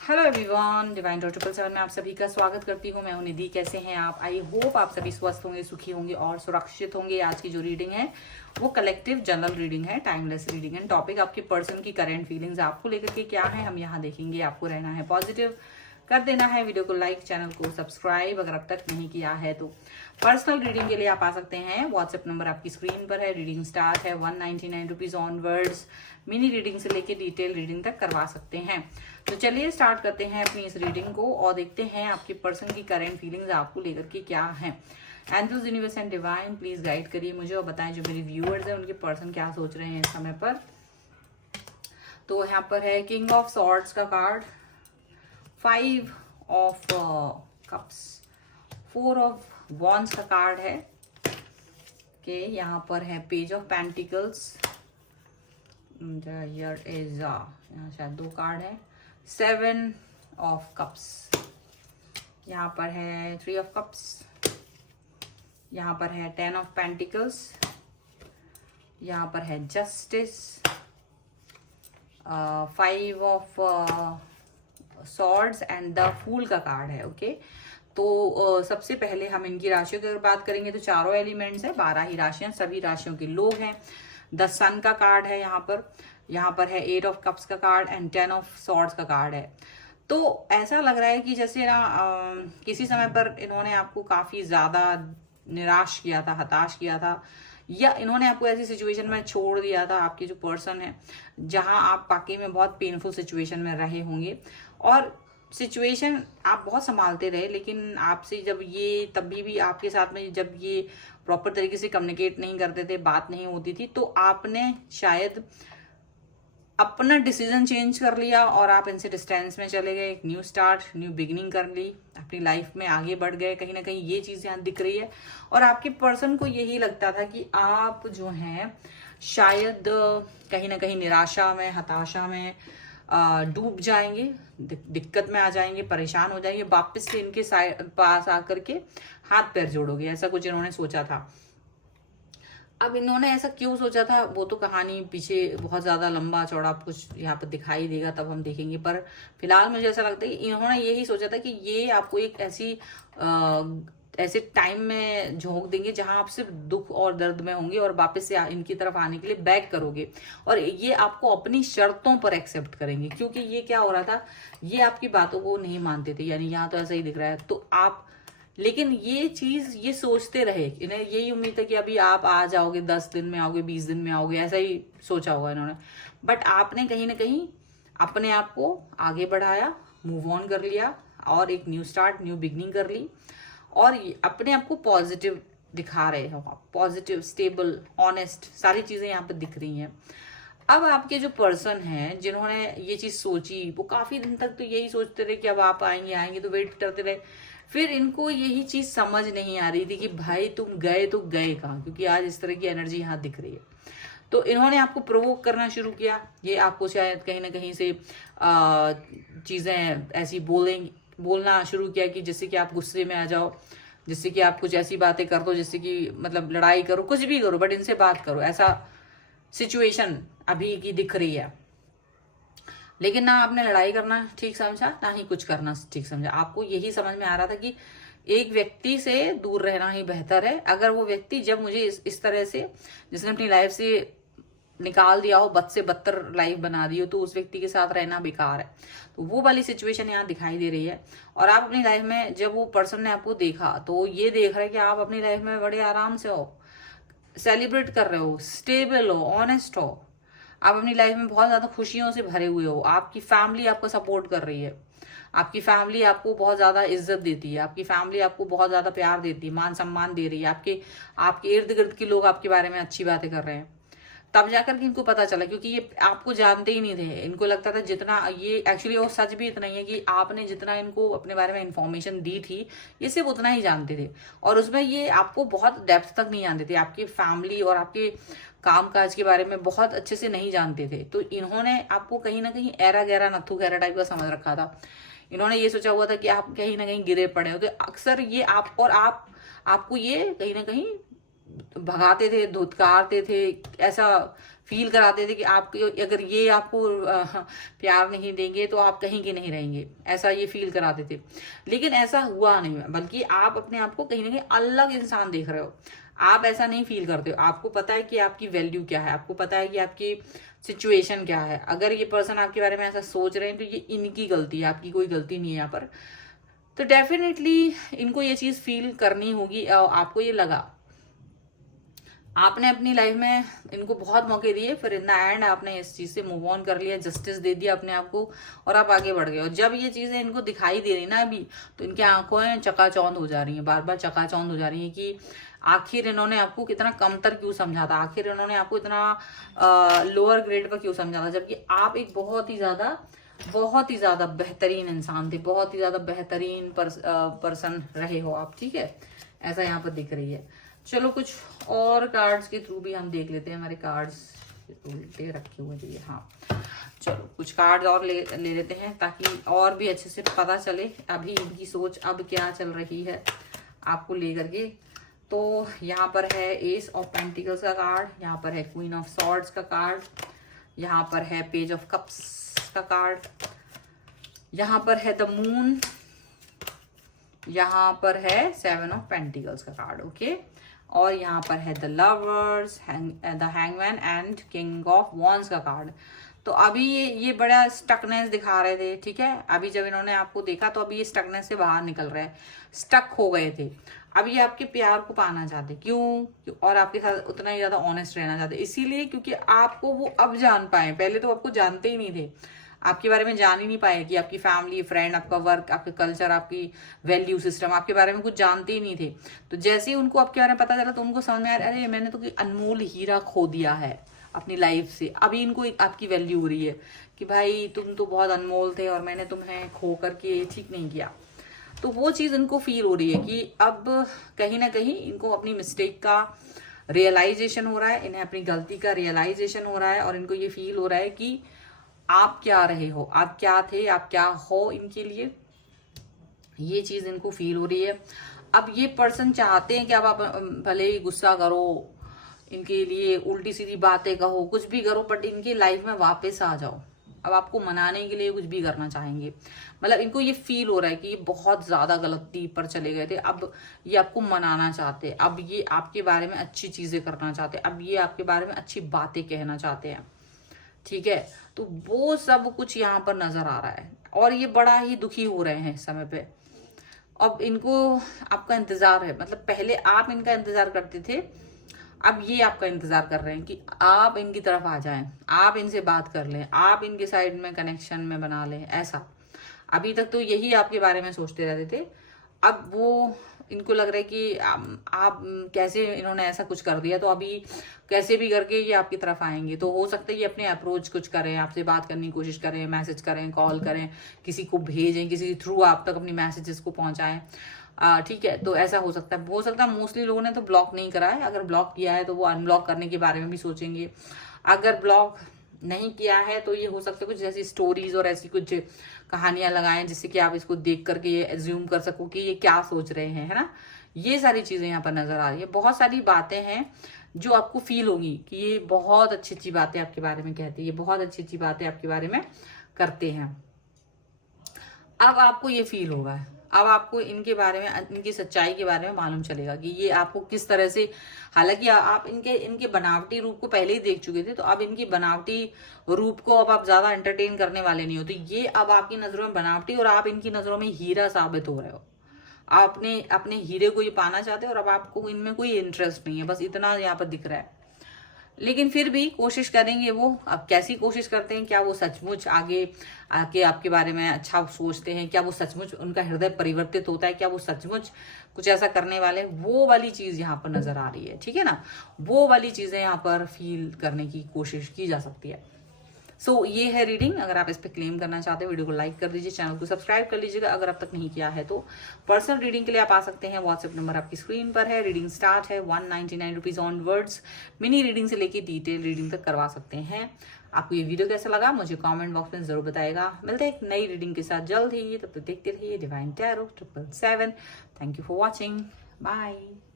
Hello everyone, divine dot 777 में आप सभी का स्वागत करती हूँ। मैं हूं निधि। कैसे हैं आप? आई होप आप सभी स्वस्थ होंगे, सुखी होंगे और सुरक्षित होंगे। आज की जो रीडिंग है वो कलेक्टिव जनरल रीडिंग है, टाइमलेस रीडिंग है। टॉपिक आपकी पर्सन की करंट फीलिंग्स आपको लेकर के क्या है हम यहाँ देखेंगे। आपको रहना है पॉजिटिव, कर देना है वीडियो को लाइक, चैनल को सब्सक्राइब अगर अब तक नहीं किया है तो। पर्सनल रीडिंग के लिए आप आ सकते हैं, व्हाट्सएप नंबर आपकी स्क्रीन पर है। रीडिंग स्टार्ट है 199 रुपीज ऑनवर्ड्स। मिनी रीडिंग से लेके डिटेल रीडिंग तक करवा सकते हैं। तो चलिए स्टार्ट करते हैं अपनी इस रीडिंग को और देखते हैं आपकी पर्सन की करंट फीलिंग्स आपको लेकर के क्या है। Angels, universe and divine please guide करिए मुझे और बताएं जो मेरे व्यूअर्स हैं उनके पर्सन क्या सोच रहे हैं इस समय पर। तो यहाँ पर है किंग ऑफ सॉर्ड्स का card, 5 of cups, 4 of wands का कार्ड है कि यहाँ पर है page of pentacles, here is यहाँ शायद 2 कार्ड है, 7 ऑफ कप्स, यहाँ पर है 3 ऑफ कप्स, यहाँ पर है 10 ऑफ पेंटिकल्स, यहाँ पर है justice, 5 of swords and the fool का कार्ड है। ओके तो सबसे पहले हम इनकी राशियों की अगर बात करेंगे तो चारों एलिमेंट्स है, 12 ही राशियां, सभी राशियों के लोग हैं। द सन का कार्ड है यहाँ पर है 8 ऑफ कप्स का कार्ड एंड 10 ऑफ सॉर्ड्स का कार्ड है। तो ऐसा लग रहा है कि जैसे ना किसी समय पर इन्होंने आपको काफी ज्यादा निराश किया था, हताश किया था, या इन्होंने आपको ऐसी सिचुएशन में छोड़ दिया था, आपकी जो पर्सन है, जहां आप वाकई में बहुत पेनफुल सिचुएशन में रहे होंगे और सिचुएशन आप बहुत संभालते रहे। लेकिन आपसे जब ये तभी भी आपके साथ में जब ये प्रॉपर तरीके से कम्युनिकेट नहीं करते थे, बात नहीं होती थी, तो आपने शायद अपना डिसीजन चेंज कर लिया और आप इनसे डिस्टेंस में चले गए, एक न्यू स्टार्ट, न्यू बिगिनिंग कर ली, अपनी लाइफ में आगे बढ़ गए। कहीं ना कहीं ये चीज यहाँ दिख रही है और आपके पर्सन को यही लगता था कि आप जो हैं शायद कहीं ना कहीं निराशा में, हताशा में डूब जाएंगे, दिक्कत में आ जाएंगे, परेशान हो जाएंगे, वापस से इनके पास आकर के हाथ पैर जोड़ोगे, ऐसा कुछ इन्होंने सोचा था। अब इन्होंने ऐसा क्यों सोचा था वो तो कहानी पीछे बहुत ज्यादा लंबा चौड़ा कुछ यहाँ पर दिखाई देगा, तब हम देखेंगे। पर फिलहाल मुझे ऐसा लगता है कि इन्होंने यही सोचा था कि ये आपको एक ऐसे टाइम में झोंक देंगे जहां आप सिर्फ दुख और दर्द में होंगे और वापस से इनकी तरफ आने के लिए बैक करोगे और ये आपको अपनी शर्तों पर एक्सेप्ट करेंगे। क्योंकि ये क्या हो रहा था, ये आपकी बातों को नहीं मानते थे, यानी यहाँ तो ऐसा ही दिख रहा है। तो आप लेकिन ये चीज ये सोचते रहे, इन्हें यही उम्मीद है कि अभी आप आ जाओगे, 10 दिन में आओगे, 20 दिन में आओगे, ऐसा ही सोचा होगा इन्होंने। बट आपने कहीं ना कहीं अपने आप को आगे बढ़ाया, मूव ऑन कर लिया और एक न्यू स्टार्ट, न्यू बिगनिंग कर ली और अपने आप को पॉजिटिव दिखा रहे हो आप, पॉजिटिव, स्टेबल, ऑनेस्ट, सारी चीजें यहाँ पे दिख रही हैं। अब आपके जो पर्सन हैं जिन्होंने ये चीज सोची, वो काफी दिन तक तो यही सोचते रहे कि अब आप आएंगे आएंगे, तो वेट करते रहे। फिर इनको यही चीज समझ नहीं आ रही थी कि भाई तुम गए तो गए कहाँ, क्योंकि आज इस तरह की एनर्जी यहाँ दिख रही है। तो इन्होंने आपको प्रोवोक करना शुरू किया, ये आपको शायद कहीं ना कहीं से चीजें ऐसी बोलना शुरू किया कि जिससे कि आप गुस्से में आ जाओ, जिससे कि आप कुछ ऐसी बातें कर दो, जिससे कि मतलब लड़ाई करो, कुछ भी करो, बट इनसे बात करो, ऐसा सिचुएशन अभी की दिख रही है। लेकिन ना आपने लड़ाई करना ठीक समझा, ना ही कुछ करना ठीक समझा। आपको यही समझ में आ रहा था कि एक व्यक्ति से दूर रहना ही बेहतर है। अगर वो व्यक्ति जब मुझे इस तरह से, जिसने अपनी लाइफ से निकाल दिया हो, बद से बदतर लाइफ बना दी हो, तो उस व्यक्ति के साथ रहना बेकार है। तो वो वाली सिचुएशन यहाँ दिखाई दे रही है। और आप अपनी लाइफ में, जब वो पर्सन ने आपको देखा तो ये देख रहा है कि आप अपनी लाइफ में बड़े आराम से हो, सेलिब्रेट कर रहे हो, स्टेबल हो, ऑनेस्ट हो, आप अपनी लाइफ में बहुत ज्यादा खुशियों से भरे हुए हो, आपकी फैमिली आपको सपोर्ट कर रही है, आपकी फैमिली आपको बहुत ज्यादा इज्जत देती है, आपकी फैमिली आपको बहुत ज्यादा प्यार देती है, मान सम्मान दे रही है, आपके इर्द गिर्द के लोग आपके बारे में अच्छी बातें कर रहे हैं। तब जाकर के इनको पता चला, क्योंकि ये आपको जानते ही नहीं थे। इनको लगता था जितना ये एक्चुअली, और सच भी इतना ही है कि आपने जितना इनको अपने बारे में इंफॉर्मेशन दी थी, ये सिर्फ उतना ही जानते थे और उसमें ये आपको बहुत डेप्थ तक नहीं जानते थे, आपकी फैमिली और आपके काम काज के बारे में बहुत अच्छे से नहीं जानते थे। तो इन्होंने आपको कहीं ना कहीं ऐरा गहरा, नथु गहरा टाइप का समझ रखा था। इन्होंने ये सोचा हुआ था कि आप कहीं ना कहीं गिरे पड़े हो, तो अक्सर ये आपको ये कहीं ना कहीं भगाते थे, धुतकारते थे, ऐसा फील कराते थे कि आपको अगर ये आपको प्यार नहीं देंगे तो आप कहीं के नहीं रहेंगे, ऐसा ये फील कराते थे। लेकिन ऐसा हुआ नहीं, बल्कि आप अपने आप को कहीं ना कहीं अलग इंसान देख रहे हो। आप ऐसा नहीं फील करते हो, आपको पता है कि आपकी वैल्यू क्या है, आपको पता है कि आपकी सिचुएशन क्या है। अगर ये पर्सन आपके बारे में ऐसा सोच रहे हैं तो ये इनकी गलती है, आपकी कोई गलती नहीं है यहाँ पर। तो डेफिनेटली इनको ये चीज फील करनी होगी। आपको ये लगा, आपने अपनी लाइफ में इनको बहुत मौके दिए, फिर इन द एंड आपने इस चीज से मूव ऑन कर लिया, जस्टिस दे दिया अपने आप को और आप आगे बढ़ गए। और जब ये चीजें इनको दिखाई दे रही ना अभी, तो इनकी आंखें चकाचौंध हो जा रही हैं, बार बार चकाचौंध हो जा रही है कि आखिर इन्होंने आपको कितना कमतर क्यों समझा था, आखिर इन्होंने आपको इतना लोअर ग्रेड पर क्यों समझा था, जबकि आप एक बहुत ही ज्यादा बेहतरीन इंसान थे, बहुत ही ज्यादा बेहतरीन पर्सन रहे हो आप। ठीक है, ऐसा यहाँ पर दिख रही है। चलो कुछ और कार्ड्स के थ्रू भी हम देख लेते हैं। हमारे कार्ड्स उल्टे रखे हुए थे। हाँ, चलो कुछ कार्ड्स और ले लेते हैं ताकि और भी अच्छे से पता चले अभी इनकी सोच अब क्या चल रही है आपको लेकर के। तो यहाँ पर है एस ऑफ पेंटिकल्स का कार्ड, यहाँ पर है क्वीन ऑफ सॉर्ड्स का कार्ड, यहाँ पर है पेज ऑफ कप्स का कार्ड, यहाँ पर है द मून, यहाँ पर है 7 ऑफ पेंटिकल्स का कार्ड। ओके, और यहाँ पर है the lovers, the hangman and king of wands का कार्ड। तो अभी ये बड़ा स्टकनेस दिखा रहे थे। ठीक है, अभी जब इन्होंने आपको देखा तो अभी ये स्टकनेस से बाहर निकल रहे हैं, स्टक हो गए थे। अब ये आपके प्यार को पाना चाहते, क्यों, और आपके साथ उतना ही ज्यादा ऑनेस्ट रहना चाहते, इसीलिए क्योंकि आपको वो अब जान पाए। पहले तो आपको जानते ही नहीं थे, आपके बारे में जान ही नहीं पाए कि आपकी फैमिली, फ्रेंड, आपका वर्क, आपका कल्चर, आपकी वैल्यू सिस्टम, आपके बारे में कुछ जानते ही नहीं थे। तो जैसे ही उनको आपके बारे में पता चला तो उनको समझ में आ रहा है, अरे मैंने तो कोई अनमोल हीरा खो दिया है अपनी लाइफ से। अभी इनको आपकी वैल्यू हो रही है कि भाई तुम तो बहुत अनमोल थे और मैंने तुम्हें खो करके ठीक नहीं किया। तो वो चीज इनको फील हो रही है कि अब कहीं ना कहीं इनको अपनी मिस्टेक का रियलाइजेशन हो रहा है, इन्हें अपनी गलती का रियलाइजेशन हो रहा है और इनको ये फील हो रहा है कि आप क्या रहे हो, आप क्या थे, आप क्या हो इनके लिए, ये चीज इनको फील हो रही है। अब ये पर्सन चाहते हैं कि अब आप भले ही गुस्सा करो, इनके लिए उल्टी सीधी बातें कहो, कुछ भी करो, बट इनकी लाइफ में वापस आ जाओ। अब आपको मनाने के लिए कुछ भी करना चाहेंगे। मतलब इनको ये फील हो रहा है कि ये बहुत ज्यादा गलती पर चले गए थे, अब ये आपको मनाना चाहते, अब ये आपके बारे में अच्छी चीजें करना चाहते, अब ये आपके बारे में अच्छी बातें कहना चाहते हैं। ठीक है, तो वो सब कुछ यहाँ पर नजर आ रहा है और ये बड़ा ही दुखी हो रहे हैं इस समय पे। अब इनको आपका इंतजार है, मतलब पहले आप इनका इंतजार करते थे, अब ये आपका इंतजार कर रहे हैं कि आप इनकी तरफ आ जाएं, आप इनसे बात कर लें, आप इनके साइड में कनेक्शन में बना लें। ऐसा अभी तक तो यही आपके बारे में सोचते रहते थे, अब वो इनको लग रहा है कि आप कैसे, इन्होंने ऐसा कुछ कर दिया तो अभी कैसे भी करके ये आपकी तरफ आएंगे। तो हो सकता है ये अपने अप्रोच कुछ करें, आपसे बात करने की कोशिश करें, मैसेज करें, कॉल करें, किसी को भेजें, किसी के थ्रू आप तक अपनी मैसेजेस को पहुंचाएं। ठीक है, तो ऐसा हो सकता है मोस्टली लोगों ने तो ब्लॉक नहीं करा है, अगर ब्लॉक किया है तो वो अनब्लॉक करने के बारे में भी सोचेंगे। अगर ब्लॉक नहीं किया है तो ये हो सकता है कुछ ऐसी स्टोरीज और ऐसी कुछ कहानियां लगाएं जिससे कि आप इसको देख करके ये एज्यूम कर सको कि ये क्या सोच रहे हैं, है ना। ये सारी चीजें यहाँ पर नजर आ रही है, बहुत सारी बातें हैं जो आपको फील होगी कि ये बहुत अच्छी अच्छी बातें आपके बारे में कहते हैं, ये बहुत अच्छी अच्छी बातें आपके बारे में करते हैं। अब आपको ये फील होगा, अब आपको इनके बारे में, इनकी सच्चाई के बारे में मालूम चलेगा कि ये आपको किस तरह से, हालांकि आप इनके बनावटी रूप को पहले ही देख चुके थे, तो अब इनकी बनावटी रूप को अब आप ज्यादा एंटरटेन करने वाले नहीं हो। तो ये अब आपकी नजरों में बनावटी और आप इनकी नजरों में हीरा साबित हो रहे हो। आप अपने हीरे को ये पाना चाहते हो और अब आपको इनमें कोई इंटरेस्ट नहीं है, बस इतना यहाँ पर दिख रहा है। लेकिन फिर भी कोशिश करेंगे वो। अब कैसी कोशिश करते हैं, क्या वो सचमुच आगे आके आपके बारे में अच्छा सोचते हैं, क्या वो सचमुच उनका हृदय परिवर्तित होता है, क्या वो सचमुच कुछ ऐसा करने वाले, वो वाली चीज यहाँ पर नजर आ रही है। ठीक है ना, वो वाली चीजें यहाँ पर फील करने की कोशिश की जा सकती है। सो ये है रीडिंग। अगर आप इस पे क्लेम करना चाहते हैं वीडियो को लाइक कर दीजिए, चैनल को सब्सक्राइब कर लीजिएगा अगर अब तक नहीं किया है तो। पर्सनल रीडिंग के लिए आप आ सकते हैं, व्हाट्सएप नंबर आपकी स्क्रीन पर है। रीडिंग स्टार्ट है 199 रुपीज ऑनवर्ड्स। मिनी रीडिंग से लेके डिटेल रीडिंग तक करवा सकते हैं। आपको ये वीडियो कैसा लगा मुझे कमेंट बॉक्स में जरूर बताएगा। मिलते हैं एक नई रीडिंग के साथ जल्द ही, तब तक देखते रहिए Divine Tarot 777। Thank you for watching, bye.